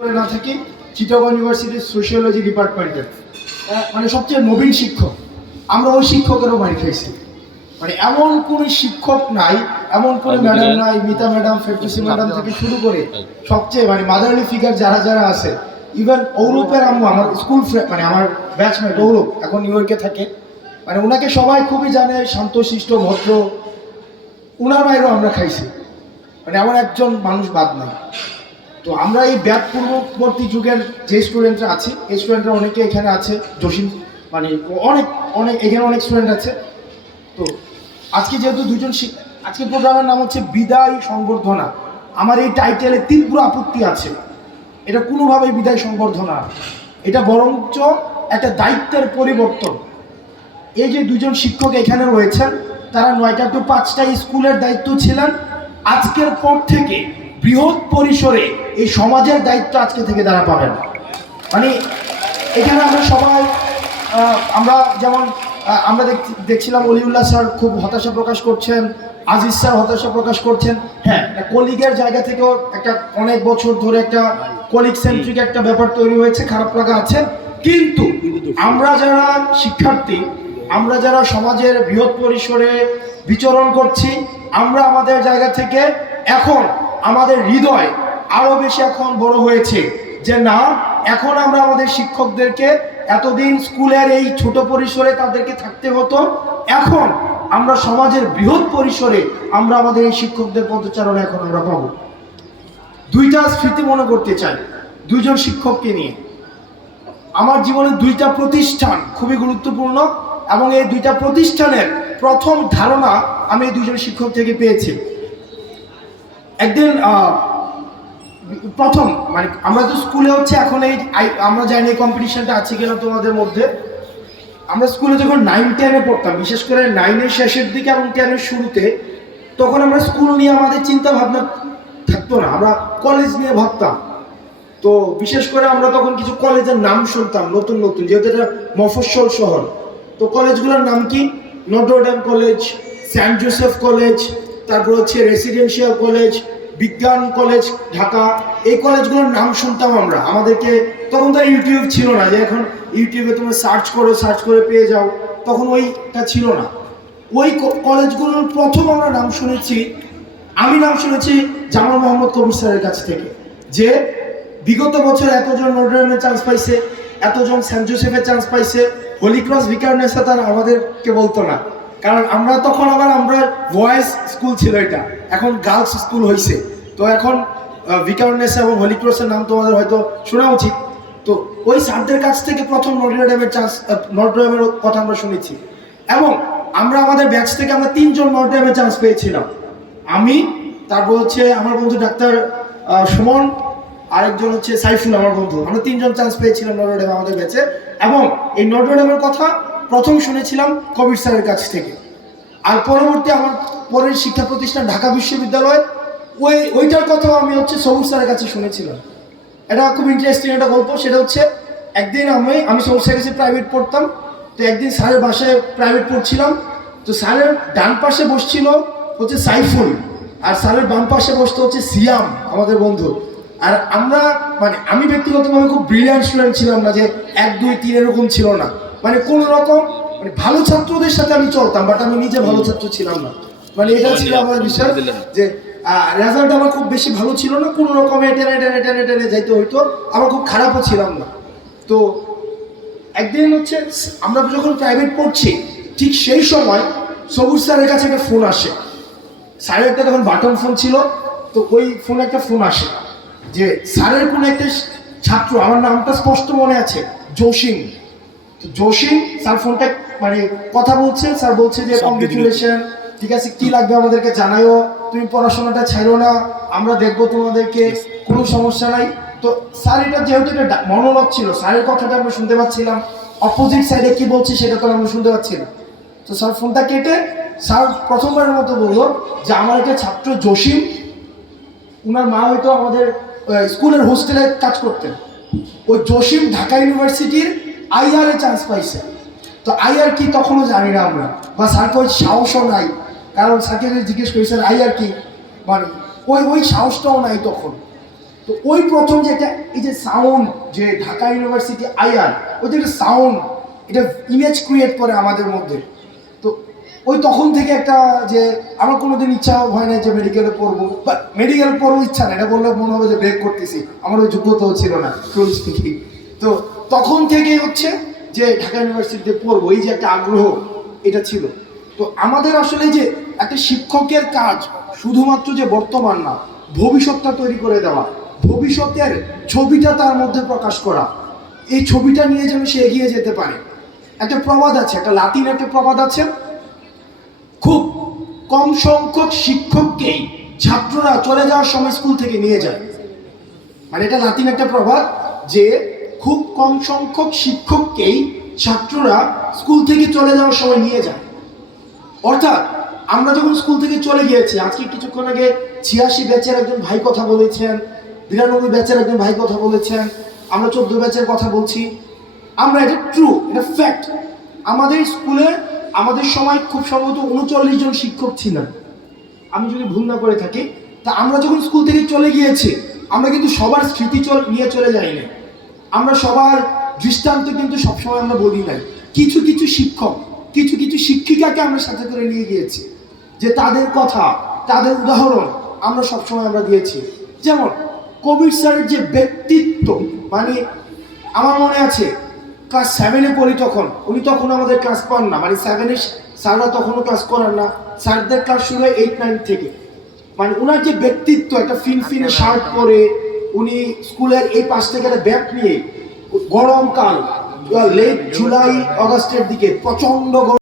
করে না থাকি চিটাগং ইউনিভার্সিটির সোশিওলজি ডিপার্টমেন্টের মানে সবচেয়ে নবীন শিক্ষক। আমরা ওই শিক্ষকেরও বাড়ি খাইছি। মানে এমন কোন শিক্ষক নাই এমন কোন ম্যাডাম নাই মিতা ম্যাডাম ফেরদৌসি ম্যাডাম থেকে শুরু করে সবচেয়ে মানে মাদারলি ফিগার যারা যারা আছে ইভেন ঔরূপের আম্মু আমার স্কুল মানে আমার ব্যাচমেট ঔরূপ এখন নিউ ইয়র্কে থাকে। মানে ওনাকে সবাই খুবই জানে শান্তশিষ্ট ভদ্র। উনার বাইরেও আমরা খাইছি। মানে এমন একজন মানুষ বাদ নাই। তো আমরা এই ব্যাক পূর্ববর্তী যুগের যে স্টুডেন্টরা আছি, এই স্টুডেন্টরা অনেকে এখানে আছে, জসিম মানে অনেক অনেক, এখানে অনেক স্টুডেন্ট আছে। তো আজকে যেহেতু দুজন আজকে প্রোগ্রামের নাম হচ্ছে বিদায় সংবর্ধনা। আমার এই টাইটেলে তীব্র আপত্তি আছে। এটা কোনোভাবেই বিদায় সংবর্ধনা এটা বরঞ্চ একটা দায়িত্বের পরিবর্তন। এই যে দুজন শিক্ষক এখানে রয়েছেন, তারা নয়টা টু পাঁচটা স্কুলের দায়িত্ব ছিলেন। আজকের পর থেকে বৃহৎ পরিসরে এই সমাজের দায়িত্ব আজকে থেকে তারা পাবেন। মানে এখানে আমরা সবাই আমরা যেমন আমরা দেখ- দেখছিলাম অলিউল্লাহ স্যার খুব হতাশা প্রকাশ করছেন, আজিজ স্যার হতাশা প্রকাশ করছেন। হ্যাঁ কলিগের জায়গা থেকেও একটা অনেক বছর ধরে একটা কলিগ সেন্ট্রিক একটা ব্যাপার তৈরি হয়েছে, খারাপ লাগা আছে। কিন্তু আমরা যারা শিক্ষার্থী, আমরা যারা সমাজের বৃহৎ পরিসরে বিচরণ করছি, আমরা আমাদের জায়গা থেকে এখন আমাদের হৃদয় আরও বেশি এখন বড় হয়েছে যে না, এখন আমরা আমাদের শিক্ষকদেরকে এতদিন স্কুলের এই ছোট পরিসরে তাদেরকে থাকতে হতো। এখন আমরা সমাজের বৃহৎ পরিসরে আমরা আমাদের এই শিক্ষকদের পদচারণা এখন আমরা পাবো। দুইটা স্মৃতি মনে করতে চাই দুইজন শিক্ষককে নিয়ে। আমার জীবনে দুইটা প্রতিষ্ঠান খুবই গুরুত্বপূর্ণ এবং এই দুইটা প্রতিষ্ঠানের প্রথম ধারণা আমি এই দুইজন শিক্ষক থেকে পেয়েছি। একদিন প্রথম মানে আমরা তো স্কুলে হচ্ছে এখন এই আমরা জানি এই কম্পিটিশনটা আছে কিনা তোমাদের মধ্যে। আমরা স্কুলে যখন নাইন টেনে পড়তাম, বিশেষ করে নাইনের শেষের দিকে এবং টেনের শুরুতে, তখন আমরা স্কুল নিয়ে আমাদের চিন্তা ভাবনা থাকতো না। আমরা কলেজ নিয়ে ভাবতাম। তো বিশেষ করে আমরা তখন কিছু কলেজের নাম শুনতাম, নতুন নতুন, যেহেতু এটা মফস্বল শহর। তো কলেজগুলোর নাম কি? Notre Dame college saint Joseph college তারপর হচ্ছে রেসিডেন্সিয়াল কলেজ বিজ্ঞান কলেজ ঢাকা, এই কলেজগুলোর নাম শুনতাম আমরা। আমাদেরকে তখন তো ইউটিউব ছিল না, যে এখন ইউটিউবে তুমি সার্চ করো সার্চ করে পেয়ে যাও, তখন ওইটা ছিল না। ওই কলেজগুলোর প্রথম আমরা নাম শুনেছি, আমি নাম শুনেছি জামাল মোহাম্মদ কবির স্যারের কাছ থেকে, যে বিগত বছর এতজন নোট্রডেমে চান্স পাইছে, এতজন সেন্ট জোসেফের চান্স পাইছে হোলি ক্রস ভিকারনেসা তারা আমাদেরকে বলতো না। কারণ আমরা তখন আবার আমরা ভয়েস স্কুল ছিল এটা। এখন গার্লস স্কুল হয়েছে তো এখন ভিকারনেসা এবং হোলি ক্রসের নাম তোমাদের হয়তো শোনা উচিত। তো ওই স্যারদের কাছ থেকে প্রথম নটরডেমের চান্স নটরডেমের কথা আমরা শুনেছি। এবং আমরা আমাদের ব্যাচ থেকে আমরা তিনজন নটরডেমের চান্স পেয়েছিলাম। আমি, তারপর হচ্ছে আমার বন্ধু ডাক্তার সুমন, আরেকজন হচ্ছে সাইফুল, আমার বন্ধু। আমরা তিনজন চান্স পেয়েছিলাম নটরডেম আমাদের ব্যাচে এবং এই নটরডেমের কথা প্রথম শুনেছিলাম কবির স্যারের কাছ থেকে। আর পরবর্তী আমার পরের শিক্ষা প্রতিষ্ঠান ঢাকা বিশ্ববিদ্যালয়, ওই, ওইটার কথাও আমি হচ্ছে সবুজ স্যারের কাছে শুনেছিলাম। এটা খুব ইন্টারেস্টিং একটা গল্প, সেটা হচ্ছে একদিন আমি আমি সবুজ স্যারের কাছে প্রাইভেট পড়তাম, তো একদিন স্যারের বাসায় প্রাইভেট পড়ছিলাম, তো স্যারের ডান পাশে বসছিল হচ্ছে সাইফুল, আর স্যারের বাম পাশে বসতো হচ্ছে সিয়াম, আমাদের বন্ধু। আর আমরা মানে আমি ব্যক্তিগতভাবে খুব ব্রিলিয়ান্ট স্টুডেন্ট ছিলাম না যে এক, দুই, তিন এরকম ছিল না। মানে কোন রকম মানে ভালো ছাত্রদের সাথে আমি চলতাম বাট আমি নিজে ভালো ছাত্র ছিলাম না। মানে এটা ছিল আমার বিষয় যে রেজাল্ট আমার খুব বেশি ভালো ছিল না কোনো রকমে টেনে টেনে টেনে টেনে যাইতে হইতো আমার খুব খারাপও ছিলাম না। তো একদিন হচ্ছে আমরা যখন প্রাইভেট পড়ছি ঠিক সেই সময় সবুজ স্যারের কাছে একটা ফোন আসে। স্যারের একটা তখন বাটন ফোন ছিল তো ওই ফোনে একটা ফোন আসে যে স্যারের কোনো একটা ছাত্র আমার নামটা স্পষ্ট মনে আছে জসিম। জসিম স্যার ফোনটা মানে কথা বলছে স্যার বলছে যে কংগ্রেচুলেশন ঠিক আছে কি লাগবে আমাদেরকে জানাইও তুমি পড়াশোনাটা ছাইরো না আমরা দেখব তোমাদেরকে কোনো সমস্যা নাই। তো স্যার এটা যেহেতু এটা মনোলগ ছিল স্যারের কথাটা আমরা শুনতে পাচ্ছিলাম অপোজিট সাইডে কি বলছে সেটা তো আমরা শুনতে পাচ্ছি না। তো স্যার ফোনটা কেটে স্যার প্রথমবারের মতো বলল যে আমার একটা ছাত্র জসিম উনার মা হয়তো আমাদের স্কুলের হোস্টেলে কাজ করতেন। ওই জসিম ঢাকা ইউনিভার্সিটির আইআর চান্স পাইছে। তো আইআর কি তখনও জানি না আমরা। বা স্যারকে ওই সাহসও নাই। কারণ স্যারকে জিজ্ঞেস করি স্যার আইআর কি? মানে ওই ওই সাহসটাও নাই তখন। তো ওই প্রথম যেটা এই যে সাউন্ড যে ঢাকা ইউনিভার্সিটি আইআর, ওই যে একটা সাউন্ড এটা ইমেজ ক্রিয়েট করে আমাদের মধ্যে। তো ওই তখন থেকে একটা যে আমার কোনোদিন ইচ্ছা হয় না যে মেডিকেলে পড়ব। বা মেডিকেল পড়ব ইচ্ছা না এটা বললে মনে হবে যে ব্রেক করতেছি। আমার ওই যোগ্যতাও ছিল না। ট্রুলি স্পিকিং তো তখন থেকে হচ্ছে যে ঢাকা ইউনিভার্সিটিতে পড়ব, এই যে একটা আগ্রহ, এটা ছিল। তো আমাদের আসলে যে একটা শিক্ষকের কাজ শুধুমাত্র যে বর্তমান না, ভবিষ্যৎটা তৈরি করে দেওয়া, ভবিষ্যতের ছবিটা তার মধ্যে প্রকাশ করা, এই ছবিটা নিয়ে যেন সে এগিয়ে যেতে পারে। একটা প্রবাদ আছে, একটা লাতিন একটা প্রবাদ আছে, খুব কম সংখ্যক শিক্ষককেই ছাত্ররা চলে যাওয়ার সময় স্কুল থেকে নিয়ে যায়। মানে এটা লাতিন একটা প্রবাদ যে খুব কম সংখ্যক শিক্ষককেই ছাত্ররা স্কুল থেকে চলে যাওয়ার সময় নিয়ে যায়। অর্থাৎ, আমরা যখন স্কুল থেকে চলে গিয়েছি, আজকে কিছুক্ষণ আগে ছিয়াশি ব্যাচের একজন ভাই কথা বলেছেন, বিরানব্বই ব্যাচের একজন ভাই কথা বলেছেন, আমরা চোদ্দ ব্যাচের কথা বলছি। আমরা, এটা ট্রু এটা ফ্যাক্ট আমাদের স্কুলে, আমাদের সময় খুব সম্ভবত উনচল্লিশ জন শিক্ষক ছিলেন। আমি যদি ভুল না করে থাকি, তা আমরা যখন স্কুল থেকে চলে গিয়েছি, আমরা কিন্তু সবার স্মৃতি চল, নিয়ে চলে যাইনি। আমরা সবার দৃষ্টান্ত কিন্তু সবসময় আমরা বলি নাই। কিছু কিছু শিক্ষক, কিছু কিছু শিক্ষিকাকে আমরা সাথে করে নিয়ে গিয়েছি, যে তাদের কথা, তাদের উদাহরণ আমরা সবসময় আমরা দিয়েছি। যেমন কবির স্যারের যে ব্যক্তিত্ব মানে আমার মনে আছে ক্লাস সেভেনে পড়ি তখন, উনি তখন আমাদের ক্লাস পান না। মানে সেভেনে স্যাররা তখনও ক্লাস করান না। স্যারদের ক্লাস শুরু হয় এইট নাইন থেকে। মানে ওনার যে ব্যক্তিত্ব, একটা ফিনফিনে শার্ট পরে উনি স্কুলের এই পাশ থেকে একটা ব্যাগ নিয়ে গরমকাল লেট জুলাই, অগস্টের দিকে প্রচণ্ড গরম